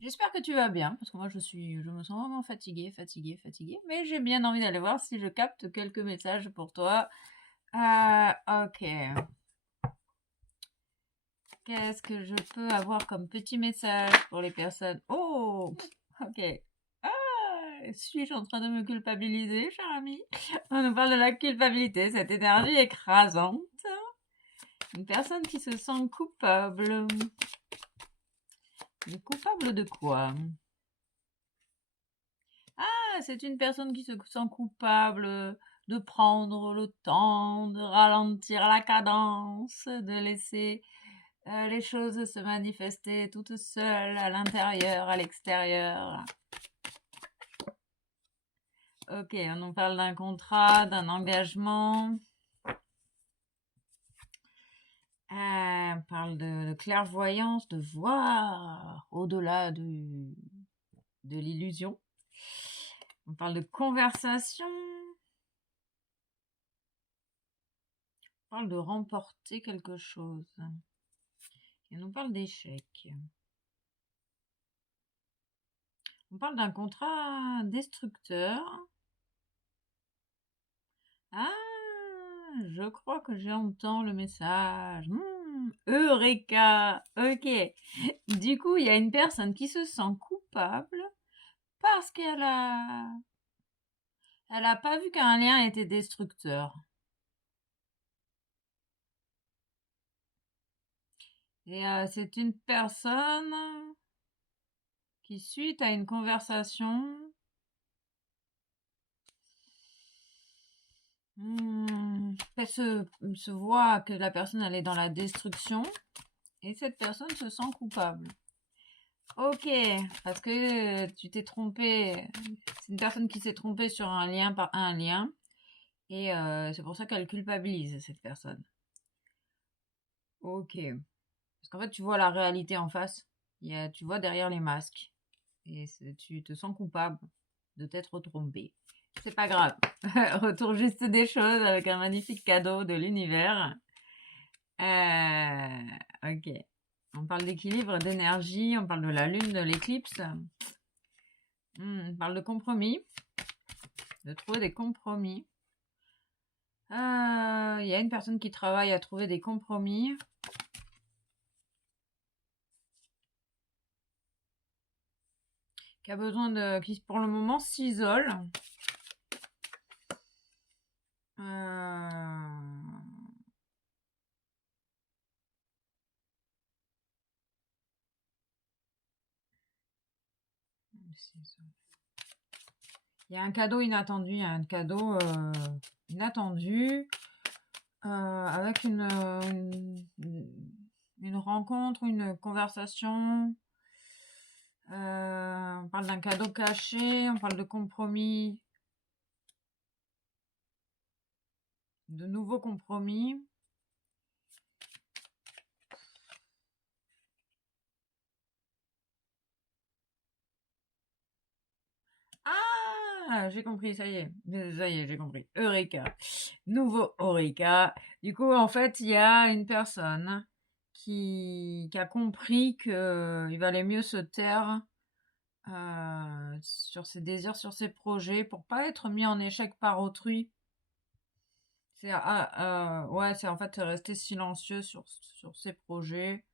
J'espère que tu vas bien, parce que moi je me sens vraiment fatiguée, mais j'ai bien envie d'aller voir si je capte quelques messages pour toi. Ok. Qu'est-ce que je peux avoir comme petit message pour les personnes? Oh, ok. Suis-je en train de me culpabiliser, cher ami? On nous parle de la culpabilité, cette énergie écrasante. Une personne qui se sent coupable. Mais coupable de quoi? C'est une personne qui se sent coupable de prendre le temps, de ralentir la cadence, de laisser les choses se manifester toutes seules à l'intérieur, à l'extérieur. Ok, on nous parle d'un contrat, d'un engagement. On parle de clairvoyance, de voir au-delà de l'illusion. On parle de conversation. On parle de remporter quelque chose. Et on nous parle d'échec. On parle d'un contrat destructeur. Ah, je crois que j'entends le message. Eureka. Ok. Du coup, il y a une personne qui se sent coupable parce elle a pas vu qu'un lien était destructeur. Et c'est une personne qui, suite à une conversation, se voit que la personne elle est dans la destruction et cette personne se sent coupable. Ok, parce que tu t'es trompé. C'est une personne qui s'est trompée sur un lien par un lien et c'est pour ça qu'elle culpabilise cette personne. Ok, parce qu'en fait tu vois la réalité en face. Tu vois derrière les masques et tu te sens coupable de t'être trompé. C'est pas grave. Retour juste des choses avec un magnifique cadeau de l'univers. Ok. On parle d'équilibre, d'énergie, on parle de la lune, de l'éclipse. On parle de compromis, de trouver des compromis. Il y a une personne qui travaille à trouver des compromis. Qui a besoin qui pour le moment s'isole. Il y a un cadeau inattendu, il y a un cadeau inattendu avec une rencontre, une conversation. On parle d'un cadeau caché, on parle de compromis, de nouveaux compromis. Ah, j'ai compris, ça y est, j'ai compris. Eureka. Nouveau Eureka. Du coup, en fait, il y a une personne qui a compris qu'il valait mieux se taire sur ses désirs, sur ses projets, pour pas être mis en échec par autrui. Ouais, c'est en fait rester silencieux sur ses projets,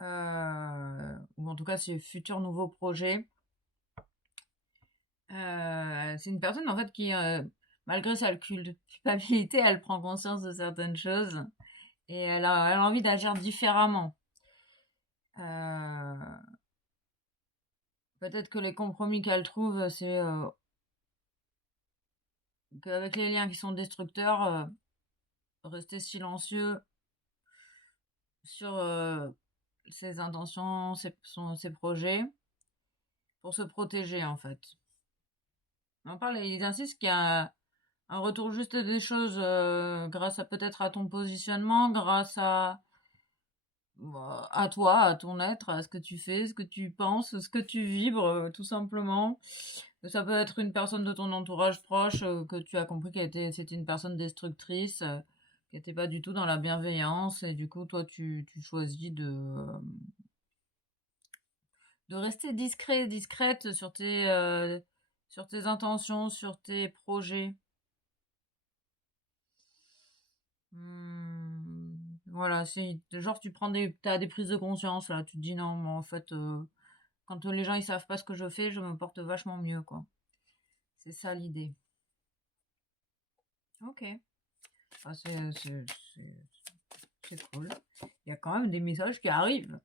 ou en tout cas ses futurs nouveaux projets. C'est une personne en fait qui, malgré sa culpabilité, elle prend conscience de certaines choses et elle a envie d'agir différemment. Euh, Peut-être que les compromis qu'elle trouve, c'est qu'avec les liens qui sont destructeurs, rester silencieux sur ses intentions, ses projets, pour se protéger en fait. On parle, ils insistent qu'il y a un retour juste des choses grâce à peut-être à ton positionnement, grâce à toi, à ton être, à ce que tu fais, ce que tu penses, ce que tu vibres, tout simplement. Ça peut être une personne de ton entourage proche que tu as compris c'était une personne destructrice, qui n'était pas du tout dans la bienveillance, et du coup, toi, tu choisis de rester discrète sur tes intentions, sur tes projets. Voilà, c'est genre t'as des prises de conscience là, tu te dis non, mais en fait, quand les gens ils savent pas ce que je fais, je me porte vachement mieux, quoi. C'est ça l'idée. Ok. Ah, c'est cool. Il y a quand même des messages qui arrivent,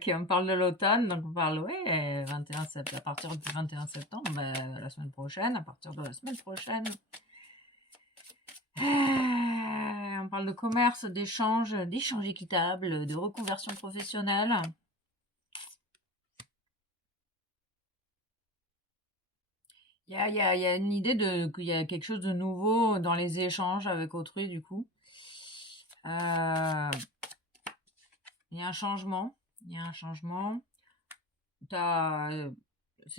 qui on parle de l'automne, donc on parle, ouais, 21 septembre, à partir du 21 septembre, la semaine prochaine, à partir de la semaine prochaine. On parle de commerce, d'échange équitable, de reconversion professionnelle. Il y a une idée qu'il y a quelque chose de nouveau dans les échanges avec autrui, du coup. Il y a un changement. Il y a un changement. Il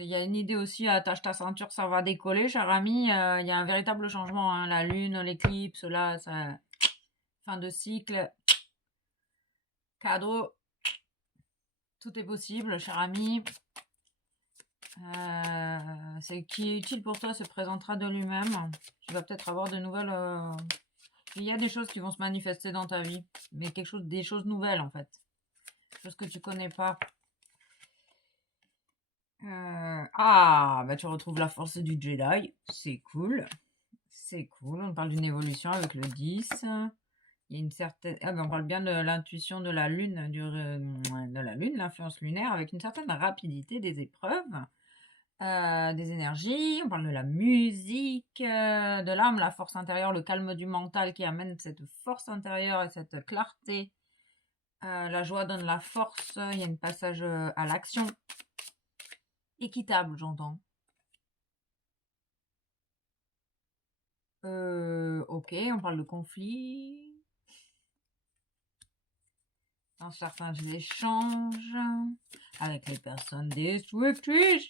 y a une idée aussi, attache ta ceinture, ça va décoller, cher ami. Il y a un véritable changement, hein. La lune, l'éclipse, là, ça, fin de cycle. Cadeau. Tout est possible, cher ami. Ce qui est utile pour toi se présentera de lui-même. Tu vas peut-être avoir de nouvelles. Il y a des choses qui vont se manifester dans ta vie, mais des choses nouvelles en fait, des choses que tu connais pas. Tu retrouves la force du Jedi, c'est cool, c'est cool. On parle d'une évolution avec le 10. Il y a une certaine. On parle bien de l'intuition de la lune, l'influence lunaire, avec une certaine rapidité des épreuves. Des énergies, on parle de la musique, de l'âme, la force intérieure, le calme du mental qui amène cette force intérieure et cette clarté. La joie donne la force, il y a un passage à l'action. Équitable, j'entends. Ok, on parle de conflit. Dans certains échanges avec les personnes destructrices.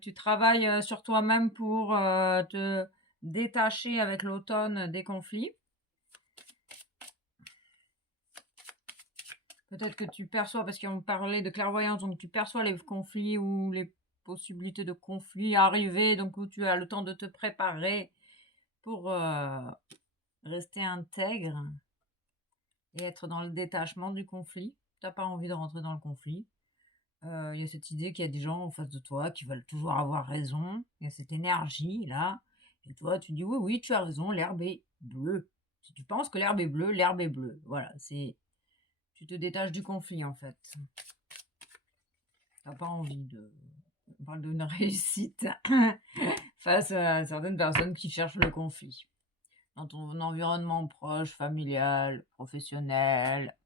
Tu travailles sur toi-même pour te détacher avec l'automne des conflits. Peut-être que tu perçois, parce qu'on parlait de clairvoyance, donc tu perçois les conflits ou les possibilités de conflits arriver, donc où tu as le temps de te préparer pour rester intègre et être dans le détachement du conflit. Tu n'as pas envie de rentrer dans le conflit. Il y a cette idée qu'il y a des gens en face de toi qui veulent toujours avoir raison. Il y a cette énergie là. Et toi, tu dis oui, tu as raison, l'herbe est bleue. Si tu penses que l'herbe est bleue, l'herbe est bleue. Voilà, tu te détaches du conflit en fait. T'as pas envie de. On parle d'une réussite face à certaines personnes qui cherchent le conflit. Dans ton environnement proche, familial, professionnel.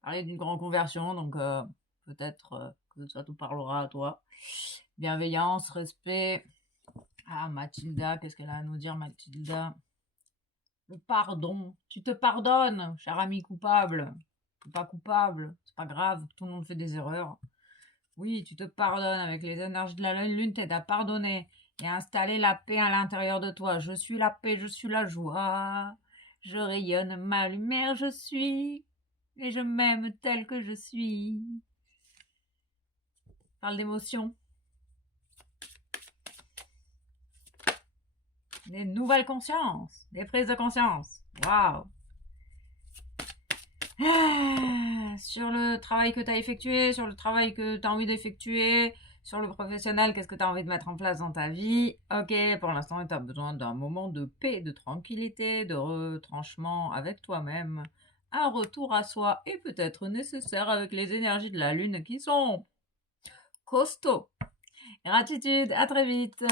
Parler d'une grande conversion, donc peut-être que ça te parlera à toi. Bienveillance, respect. Ah, Mathilda, qu'est-ce qu'elle a à nous dire, Mathilda? Le pardon. Tu te pardonnes, cher ami coupable. Tu n'es pas coupable, c'est pas grave, tout le monde fait des erreurs. Oui, tu te pardonnes avec les énergies de la lune, t'aide à pardonner et à installer la paix à l'intérieur de toi. Je suis la paix, je suis la joie. Je rayonne ma lumière, je suis. Et je m'aime tel que je suis. Parle d'émotion. Des nouvelles consciences. Des prises de conscience. Waouh. Sur le travail que tu as effectué, sur le travail que tu as envie d'effectuer, sur le professionnel, qu'est-ce que tu as envie de mettre en place dans ta vie. Ok, pour l'instant, tu as besoin d'un moment de paix, de tranquillité, de retranchement avec toi-même. Un retour à soi est peut-être nécessaire avec les énergies de la lune qui sont costauds. Gratitude, à très vite.